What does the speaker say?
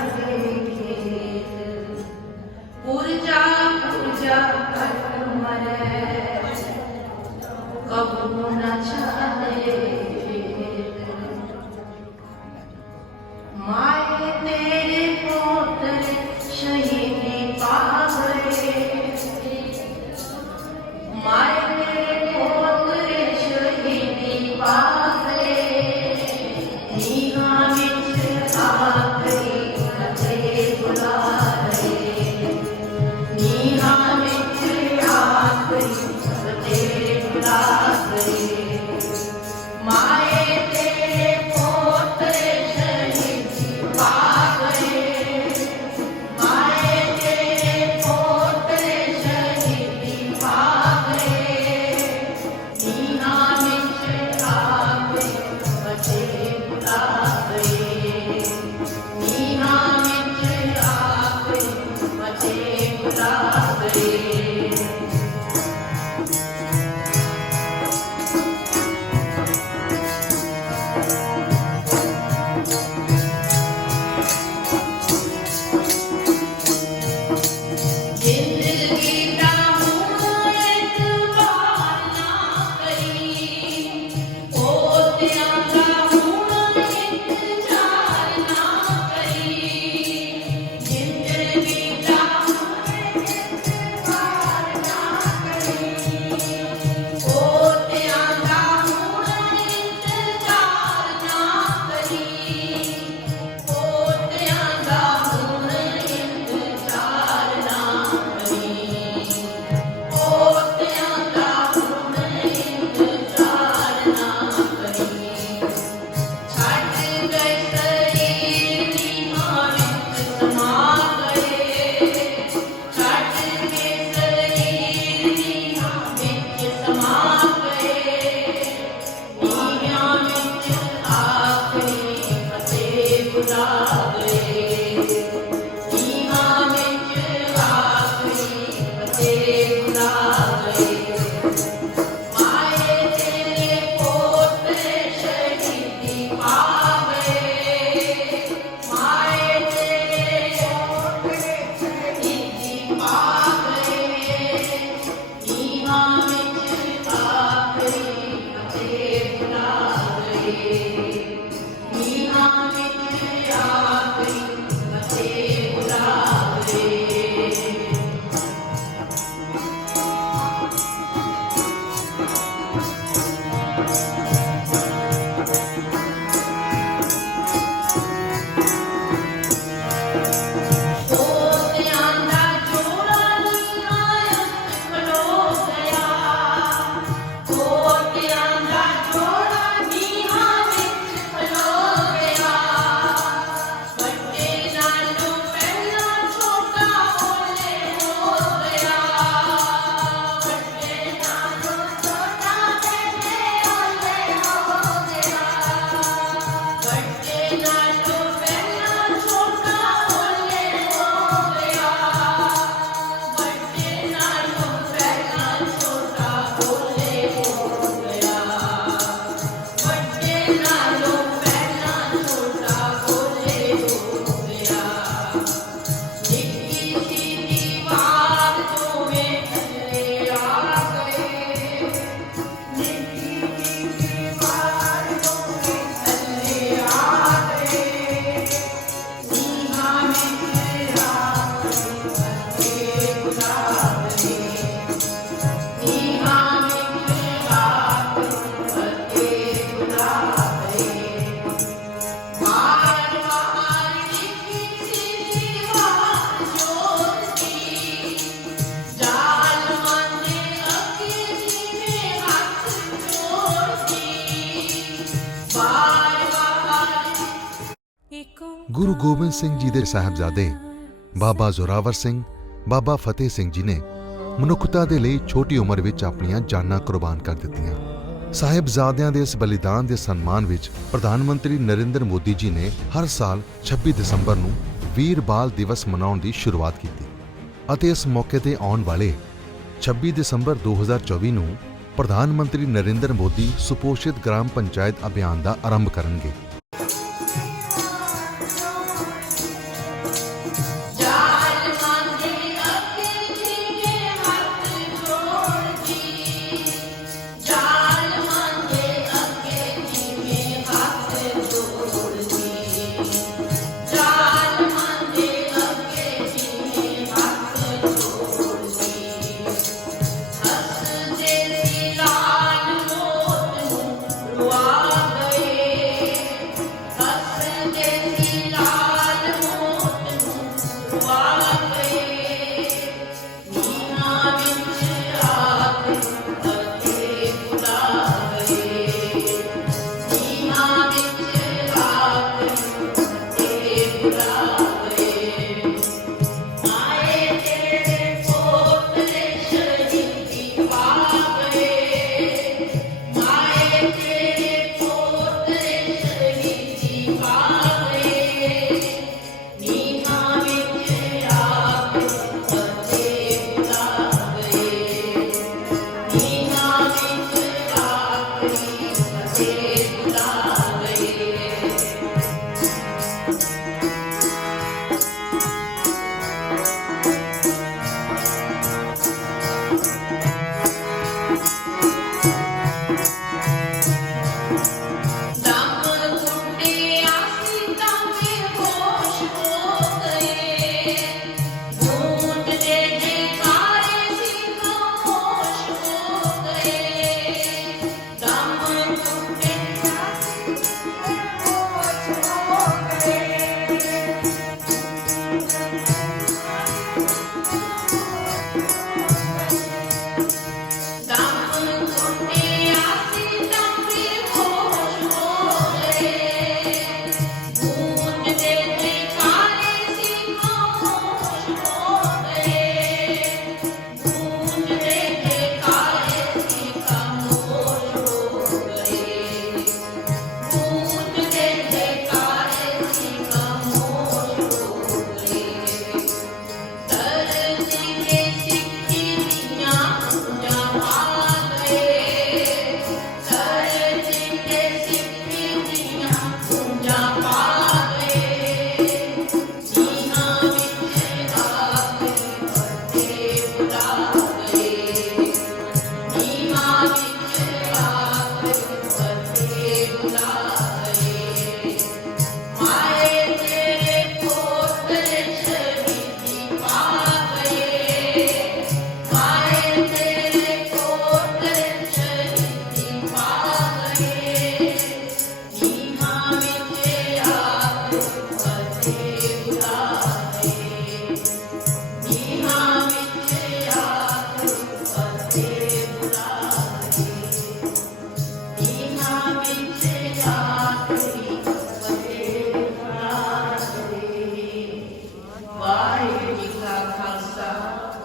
Thank you. 보다. मचे उदास रे ਗੁਰੂ ਗੋਬਿੰਦ ਸਿੰਘ ਜੀ ਦੇ ਸਾਹਿਬਜ਼ਾਦੇ, ਬਾਬਾ ਜ਼ੋਰਾਵਰ ਸਿੰਘ, ਬਾਬਾ ਫਤਿਹ ਸਿੰਘ ਜੀ ਨੇ ਮਨੁੱਖਤਾ ਦੇ ਲਈ ਛੋਟੀ ਉਮਰ ਵਿੱਚ ਆਪਣੀਆਂ ਜਾਨਾਂ ਕੁਰਬਾਨ ਕਰ ਦਿੱਤੀਆਂ। ਸਾਹਿਬਜ਼ਾਦਿਆਂ ਦੇ ਇਸ ਬਲੀਦਾਨ ਦੇ ਸਨਮਾਨ ਵਿੱਚ ਪ੍ਰਧਾਨ ਮੰਤਰੀ ਨਰਿੰਦਰ ਮੋਦੀ ਜੀ ਨੇ ਹਰ ਸਾਲ 26 ਦਸੰਬਰ ਨੂੰ ਵੀਰ ਬਾਲ ਦਿਵਸ ਮਨਾਉਣ ਦੀ ਸ਼ੁਰੂਆਤ ਕੀਤੀ ਅਤੇ ਇਸ ਮੌਕੇ ਤੇ ਆਉਣ ਵਾਲੇ 26 ਦਸੰਬਰ 2024 ਨੂੰ ਪ੍ਰਧਾਨ ਮੰਤਰੀ ਨਰਿੰਦਰ ਮੋਦੀ ਸੁਪੋਸ਼ਿਤ ਗ੍ਰਾਮ ਪੰਚਾਇਤ ਅਭਿਆਨ ਦਾ ਆਰੰਭ ਕਰਨਗੇ।